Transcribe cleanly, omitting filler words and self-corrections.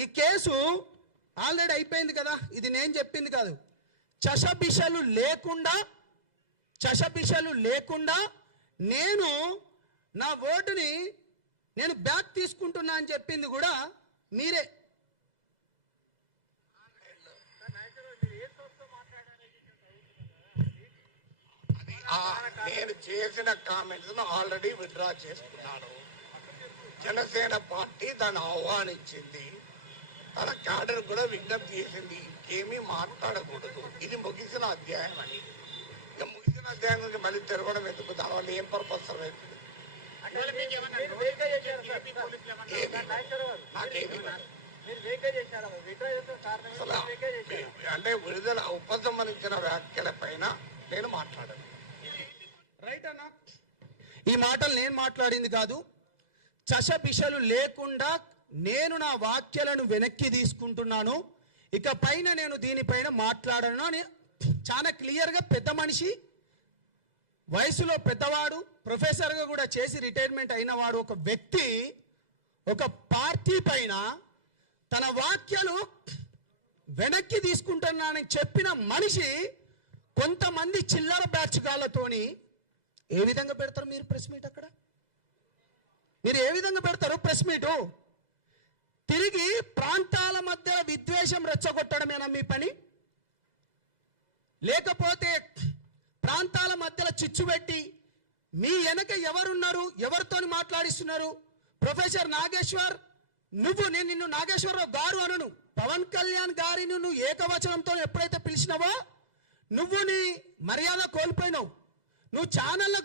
ఈ case already అయిపోయింది కదా, ఇది నేను చెప్పింది కాదు. చషబిషలు లేకుండా నేను నా ఓటుని నేను బ్యాక్ తీసుకుంటున్నా అని చెప్పింది కూడా మీరే. నేను చేసిన కామెంట్స్ ఆల్రెడీ విత్డ్రా చేసుకున్నాను. జనసేన పార్టీ దాన్ని ఆహ్వానించింది, తన క్యాడర్ కూడా విజ్ఞప్తి చేసింది ఇంకేమీ మాట్లాడకూడదు, ఇది ముగిసిన అధ్యాయం అని. ఇక ముగిసిన అధ్యాయం నుంచి మళ్ళీ తిరగడం ఎందుకు? దానివల్ల ఏం పర్పస్ అవుతుంది? అంటే విడుదల ఉపసంహరించిన వ్యాఖ్యల పైన నేను మాట్లాడాను. రైట్ అన్నా, ఈ మాటలు నేను మాట్లాడింది కాదు. చషబిషలు లేకుండా నేను నా వాక్యాలను వెనక్కి తీసుకుంటున్నాను, ఇక పైన నేను దీనిపైన మాట్లాడను అని చాలా క్లియర్గా పెద్ద మనిషి, వయసులో పెద్దవాడు, ప్రొఫెసర్గా కూడా చేసి రిటైర్మెంట్ అయిన వాడు ఒక వ్యక్తి ఒక పార్టీ పైన తన వాక్యాలు వెనక్కి తీసుకుంటున్నానని చెప్పిన మనిషి కొంతమంది చిల్లర బ్యాచ్గాళ్ళతోని ఏ విధంగా పెడతారు మీరు ప్రెస్ మీట్? అక్కడ మీరు ఏ విధంగా పెడతారు ప్రెస్ మీటు? తిరిగి ప్రాంతాల మధ్య విద్వేషం రెచ్చగొట్టడమేనా మీ పని? లేకపోతే ప్రాంతాల మధ్యలో చిచ్చు పెట్టి మీ వెనక ఎవరున్నారు, ఎవరితోని మాట్లాడిస్తున్నారు? ప్రొఫెసర్ నాగేశ్వర్, నేను నిన్ను నాగేశ్వరరావు గారు అనను, పవన్ కళ్యాణ్ గారిని నువ్వు ఏకవచనంతో ఎప్పుడైతే పిలిచినావో నువ్వు నీ మర్యాద కోల్పోయినావు. నువ్వు ఛానల్లో